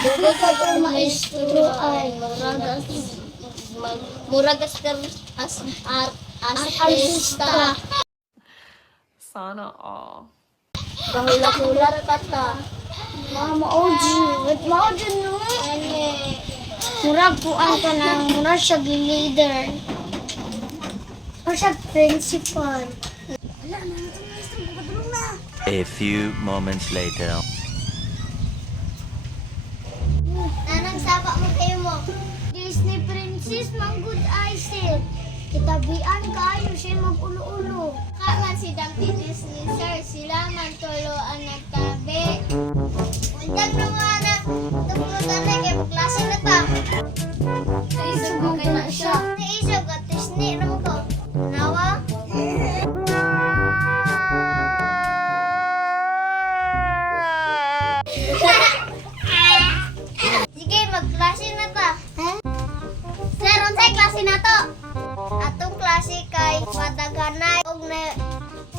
Dugay ka po maestro ay muragas ka as artista. Sana all. Gahulat-hulat ka ta. Mama Oji, wait mo dyan no? Murag po ang kanang murag siya leader. Murag siya principal. Wala na, ito na isang bukadulong na. A few moments later. Nanang saba mo kayo mo. Disney princess, manggod ay sil. Kitabian kayo siya mag-ulo-ulo. Kaman si Dumpty Disney sir, sila man tuloan nagtabi. Undan mo nga na, tumutan na kayo klase na ta. Naisog mo kay na siya. Naisog at Disney na mo ko. Nawa? Sige, magklase na ta. Sir, unsay klase na to? Atong klase kay padaganay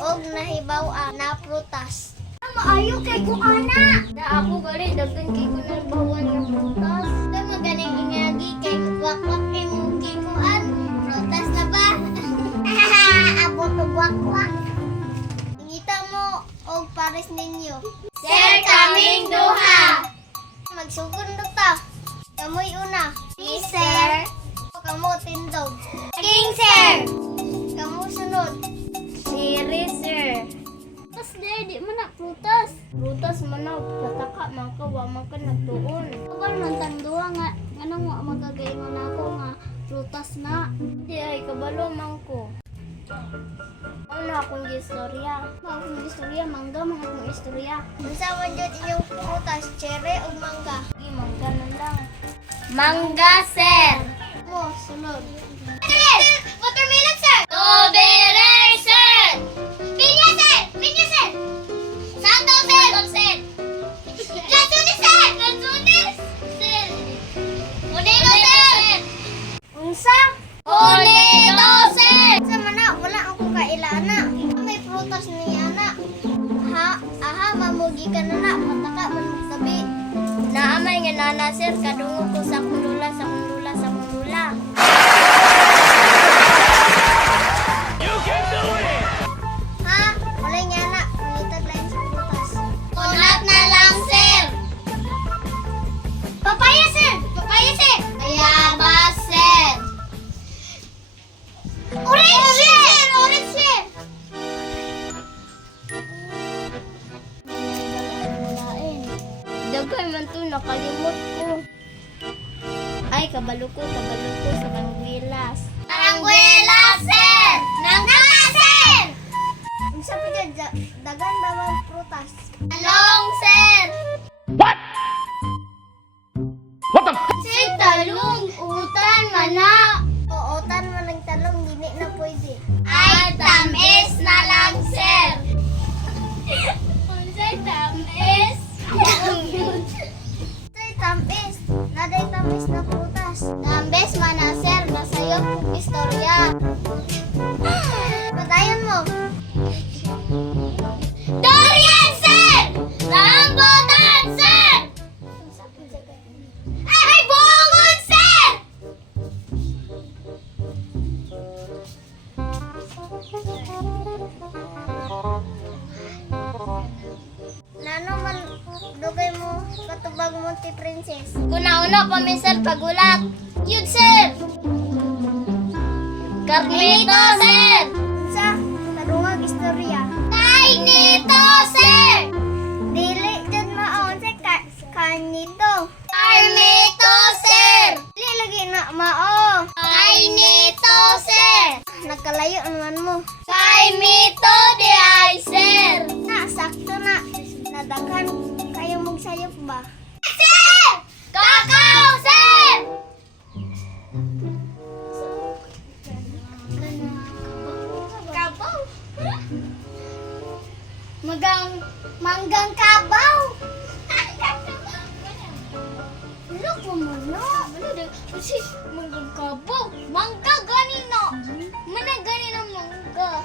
og nahibaw na prutas. Maayo kay ko ana. Na ako gali daghan kay ko na bawan ng prutas. Dahil maganing ingagi kay wakwak kay mong gikuan. Prutas na ba? Abot og wakwak. Ngita mo og pares ninyo. Sir, kaming duha. Magsugod na ta. Kamoy una. Si sir. Kamo tindog. King sir. Kamu sunod. Siri sir. Prutas di man na prutas. Prutas man na pataka man ka wa man ka nagtuon. Kapag man tanduha nga nganong wa magagayon ako nga prutas na. Di ay kabalo man ko. Ano akong istorya? Mga istorya mangga mga kong istorya. Unsa man jud inyong prutas, cherry o mangga? Di mangga na lang. Mangga sir. Mo sunod. Watermelon sir. Strawberry sir. Pinya sir. Pinya sir. Santo sir. Sir. Lansunis sir. Lansunis sir. Unelo sir. Unsa? Unelo sir. Sa mana wala ako kailana. May prutas niya na. Aha mamugi ka na na pataka man magtabi. Naamay nga nana sir kadungog ko sa kulula sa kulula sa kulula. Ha? Wala niya na. Ngitag lain sa prutas. Unat na lang sir. Papaya sir. Papaya sir. Ayaba sir. Orange sir. Orange sir. Dagay man to nakalimot ko. Ay kabalo ko sa Kangwilas. Tarangguelas sir. Nanggala sir. Unsa pa dyan? Dagan ba mga prutas? Talong sir. Sir, talong. Utan, mana. Uutan mo ng talong, dini na pwede. Ay tamis na lang sir. Unsay tamis? Sir, tamis. Naday tamis na prutas. Tamis man na sir, nasayo kong istorya. Patayan mo. Durian sir. Rambutan sir. Ay bungon sir. Nano man dugay mo katubag mo ti princess. Una-una pa mi sir pagulat. Yun sir. Carnito sir. Unsa? Kadungag istorya. Kainito sir. Dili dyan maon sa kanito. Carnito sir. Dili lagi na mao. Kainito sir. Nagkalayo naman mo. Kainito di ay sir. Na, sakto na. Nadaghan kayo magsayop ba? Sir! Kakao sir! Kabaw. Manggang kabaw. Ano po mo no? Kasi manggang kabaw. Mangga ganino. Mana ganino mangga.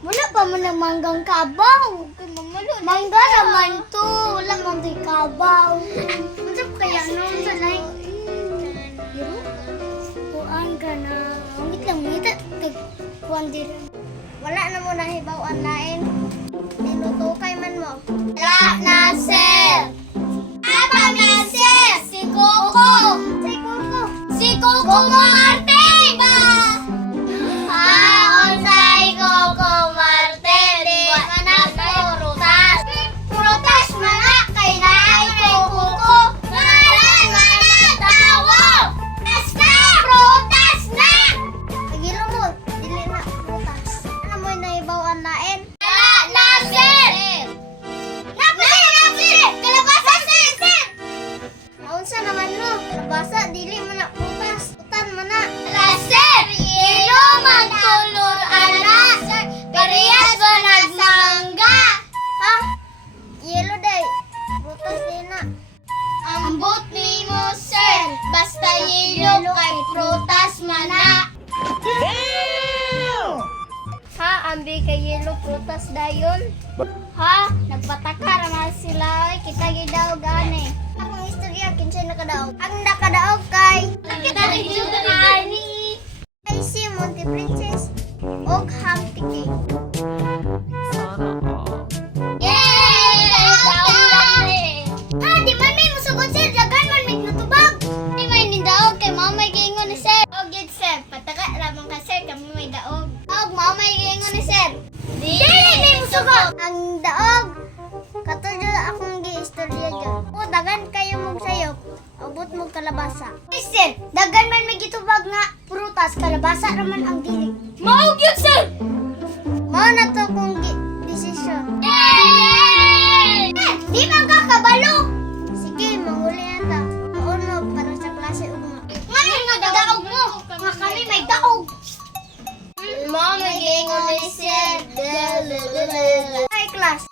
Wala pa mo ng manggang kabaw. Kay mamalo. Mangga naman to. Wala man to'y kabaw. Ano kaya Anon sa lain. Pero, kuan ka na. Wait lang, ngita. Kuan din. Wala na mo nahibaw lain. Tinutukay man mo. Wala na, sir. Apa na, sir? Si Coco. Si Coco. Si Coco Marte ba? Unsay Coco Marte? Di man ako prutas. Prutas man kay naay Coco. Ngalan man na tawo. Basta prutas na. Agilo mo, dili na prutas. Ano mo naibawan lain? Wala na, sir. Sir! Kalabasa, sir! Naunsa naman mo? Kalabasa, dili mo na prutas. Utan mo na. Sir! Ilo magkulor, ana! Parehas ba nagmangga? Ha? Yelo day. Prutas din na. Ambot ni mo, sir. Basta yelo kay prutas mana. Ha? Ambi kay yelo prutas dayon? Ha? Nagpatakar na sila. Kita gidaog ani. Akong istorya, kinsay nakadaog. Ang nakadaog kay... Kita rin ani. Ay si Monte Princess. Og Humpty King. Sana all. Yay! Daog Ha? Di man may musugod sir. Dagan man may natubag. Di may nidaog kay mamay gingon ni sir. Og yun sir. Pataka ramang ka sir. Kami may daog. Og mamay gingon ni sir. Dili may musugod. Ang daog. Katulad akong gi-istorya dyan. O, dagan kayo mong sayop. Abot mong kalabasa. Ay, sir, dagan man may gitubag nga prutas, kalabasa naman ang dili. Maog yun, sir! Mao na to kung desisyon. Yay! Di man ka kabalo! Sige, manghuli na ta. Maon mo para sa klase ugma. Ngayon nga daog mo! Nga kami may daog! Mama, gingon ni sir. Hi, class.